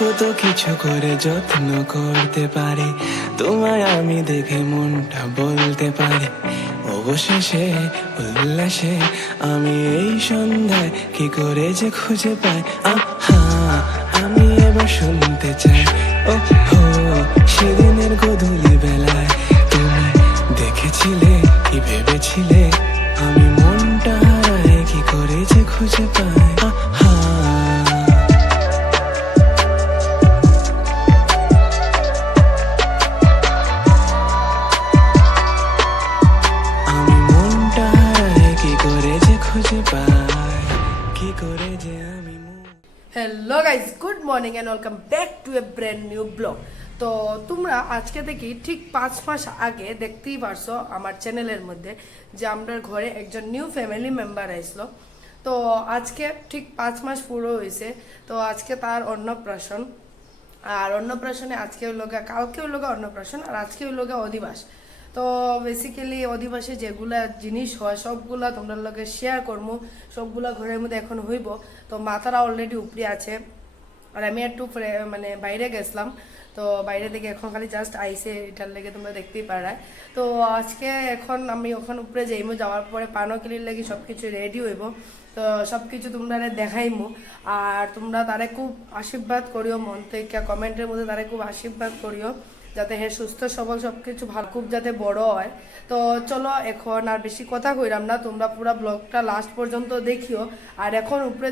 কত কিছু করে যত্ন করতে পারি, তোমায় আমি দেখে মনটা বলতে পারি। অবশেষে উল্লাসে আমি এই সন্ধ্যায় কি করে যে খুঁজে পাই। আহা, আমি এবার শুনতে চাই। ও হো, সেদিনের গধূলি বেলায় তুমি দেখেছিলে কি ভেবেছিলে, আমি মনটা হারায় কি করে যে খুঁজে পাই। আহা, আমি মনটা হারায় কি করে যে খুঁজে পাই, কি করে যে আমি। Hello guys, good morning and welcome back to A brand new blog. তো তোমরা আজকে থেকে ঠিক 5 মাস আগে দেখতেই পারছো আমার চ্যানেলের মধ্যে যে আমরা ঘরে একজন নিউ ফ্যামিলি মেম্বার আসলো। তো আজকে ঠিক 5 মাস পুরো হয়েছে। তো আজকে তার অন্নপ্রাশন, আর অন্নপ্রাশনে আজকে হইল গা, কালকে হইল গা অন্নপ্রাশন, আর আজকে হইল গা অধিবাস। তো বেসিক্যালি অধিবাসে যেগুলা জিনিস হয় সবগুলা তোমরা লগে শেয়ার করবো, সবগুলা ঘরের মধ্যে এখন হইব। তো মাথারা অলরেডি উপরে আছে, আর আমি একটু মানে বাইরে গেছিলাম। তো বাইরে থেকে এখন খালি জাস্ট আইসে, এটার লেগে তোমরা দেখতেই পারায়। তো আজকে এখন আমি ওখানে উপরে যাইমো, যাওয়ার পরে পানো কিলির লেগে সব কিছু রেডি হইব। তো সব কিছু তোমরা দেখাইমো, আর তোমরা তারে খুব আশীর্বাদ করিও, মন থেকে কমেন্টের মধ্যে তারে খুব আশীর্বাদ করিও যাতে হে সুস্থ সবল সবকিছু ভালো খুব যাতে বড় হয়। তো চলো এখন আর বেশি কথা কইরাম না, তোমরা পুরো ব্লগটা লাস্ট পর্যন্ত দেখিও। আর এখন উপরে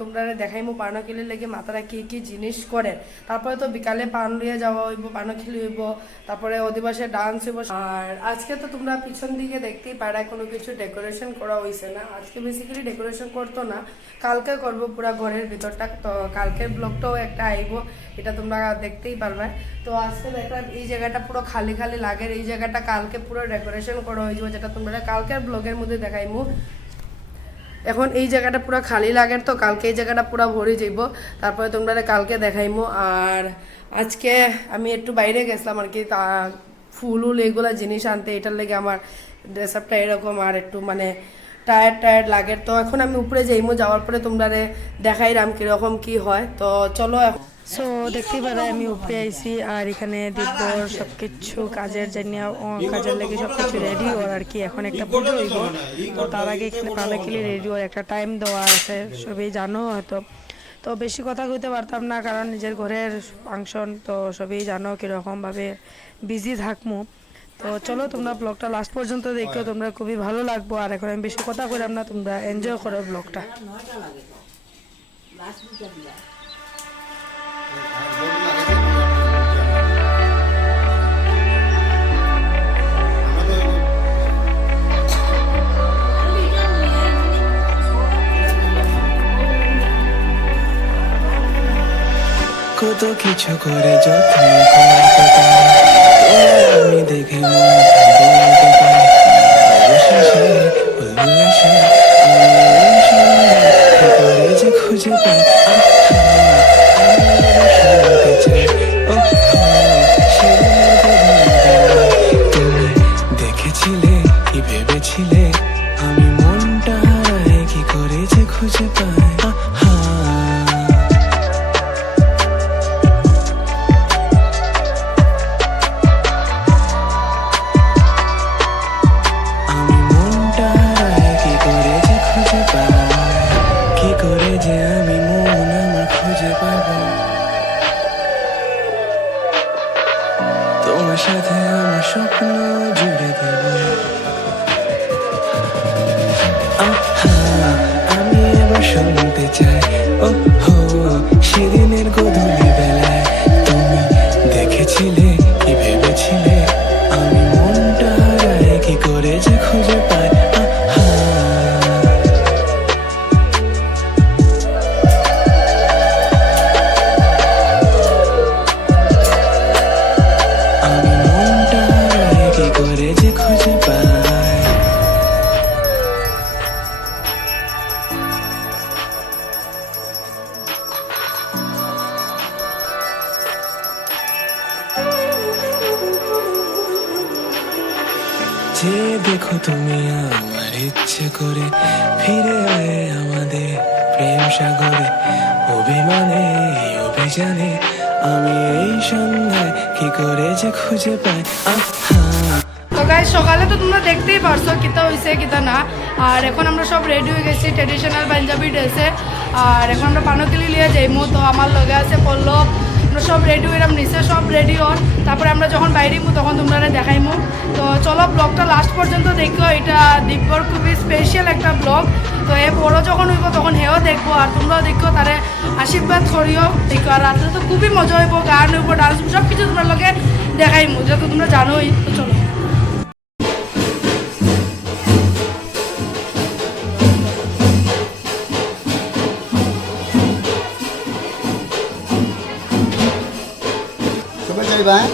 তোমরা দেখাইমো পানখিলির লেগে মাতারা কি কি জিনিস করে। তারপরে তো বিকালে পান লিয়ে যাওয়া হইব, পানখিলি হইব, তারপরে অধিবাসে ডান্স হইব। আর আজকে তো তোমরা পিছন দিকে দেখতেই পারা কোনো কিছু ডেকোরেশন করা হয়েছে না। আজকে বেসিক্যালি ডেকোরেশন করতো না, কালকে করবো পুরা ঘরের ভিতরটা। তো কালকের ব্লগটাও একটা আইব, এটা তোমরা দেখতেই পারবে। তো আজকে দেখলাম এই জায়গাটা পুরো খালি খালি লাগে, এই জায়গাটা কালকে পুরো ডেকোরেশন করা হয়েছিল, যেটা তোমরা কালকের ব্লগের মধ্যে দেখাইমু। এখন এই জায়গাটা পুরো খালি লাগে, তো কালকে এই জায়গাটা পুরো ভরে যাইব, তারপরে তোমরা কালকে দেখাইমু। আর আজকে আমি একটু বাইরে গেছিলাম আর কি, তা ফুল উল এগুলা জিনিস আনতে, এটার লেগে আমার ড্রেস আপটা এরকম আর একটু মানে টায়ার্ড লাগে। তো এখন আমি উপরে যাইমু, যাওয়ার পরে তোমরা দেখাইলাম কিরকম কি হয়। তো চলো। সো দেখতেই পারে আমি উপরে আইছি, আর এখানে দিব্যর সবকিছু কাজের জন্য কাজের লেগে সবকিছু রেডি ওর আর কি। এখন একটা পুজো হইব, তো তার আগে এখানে পানাকিলি রেডি ওর একটা টাইম দেওয়া আছে, সবই জানো হয়তো। তো বেশি কথা কইতে পারতাম না, কারণ নিজের ঘরের ফাংশন, তো সবই জানো কীরকমভাবে বিজি থাকমু। তো চলো তোমরা ব্লগটা লাস্ট পর্যন্ত দেখো, তোমরা খুবই ভালো লাগবো। আর এখন আমি বেশি কথা কইলাম না, তোমরা এনজয় করো ব্লগটা। কত কিছু করে যত্ন করতে পারি, তোমায় আমি দেখে মনটা বলতে পারি। অবশেষে উল্লাসে আমি এই সন্ধ্যায় কি করে যে খুঁজে পাই। আমি এবার শুনতে চাই। ও হো, সেদিনের গভীর বেলায় তুমি দেখেছিলে কি ভেবেছিলে, আমি মনটা হারায় কি করে যে খুঁজে পাই। আহা, কি করে যে আমি মন আমার খুঁজে পাবো, তোমার সাথে আমার স্বপ্ন জুড়ে দেব। আহা, আমি এবার শুনতে চাই। ও হো, সেদিনের গধূলি বেলায় তুমি দেখেছিলে কি ভেবেছিলে, আমি মনটা হারায় কি করে যে খুঁজে পাই। যে দেখো তুমি আমার ইচ্ছে করে, ফিরে আয় আমাদের প্রেম সাগরে। অভিমানে কে জানে আমি এই সন্ধ্যায় কি করে যে খুঁজে পাই আহা তো গাইজ সকালে তো তোমরা দেখতেই পারছো কিতা হয়েছে কিতা না। আর এখন আমরা সব রেডি হয়ে গেছি ট্রেডিশনাল পাঞ্জাবি ড্রেসে। আর এখন আমরা পানকিলি লিয়ে যাইমু, তো আমার লগে আছে পল্লব, আমরা সব রেডি হইলাম, নিচে সব রেডি হন। তারপরে আমরা যখন বাইরেমু তখন তোমরা দেখাইমু। তো চলো ব্লগটা লাস্ট পর্যন্ত দেখো, এটা দিব্যর খুবই স্পেশাল একটা ব্লগ। তো এ বড় যখন হইব তখন হেও দেখবো আর তোমরাও দেখো, তারে আশীর্বাদ করিও দেখো। আর রাত্রে তো খুবই মজা হইব, গান হইব, ডান্স হইব, সব কিছু তোমরা লগে দেখাইমু, যেহেতু তোমরা জানোই। তো চলো। Coba cari bang.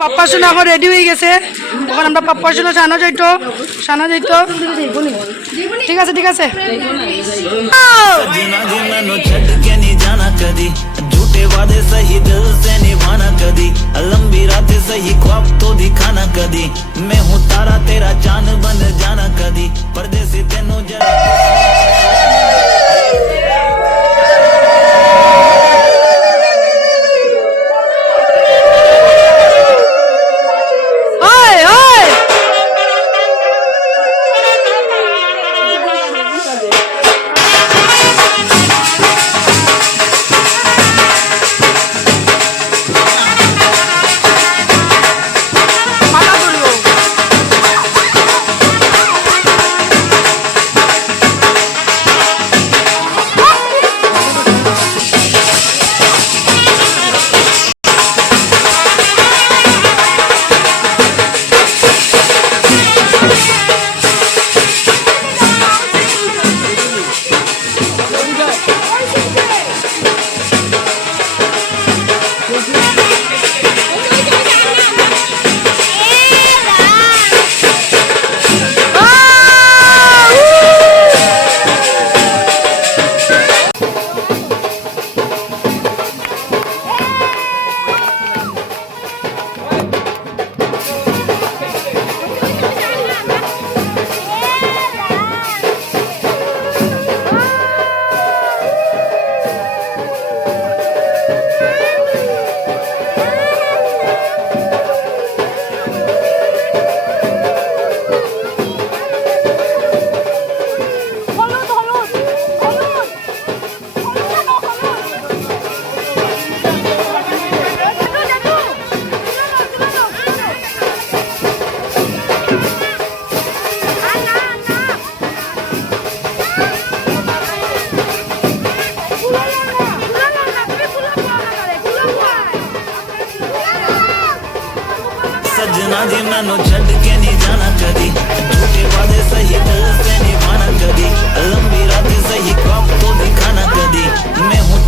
পাপ্পা সোনা এখন রেডি হয়ে গেছে, এখন আমরা পাপ্পা সোনা সানা যাইতো ঠিক আছে ঠিক আছে। सजना जी मैनू छड़ के नहीं जाना कदी, झूठे वादे सही दिल से निभाना कदी, लंबी रातें सही ख्वाब तो दिखाना कदी, मैं हूँ तारा तेरा चांद बन जाना कदी, परदेसी तेनू जरा सजना जी मैनू छड़ के नहीं जाना कदी, झूठे वादे सही दिल से निभाना कदी, लंबी रातें सही ख्वाब तो दिखाना कदी, मैं हूँ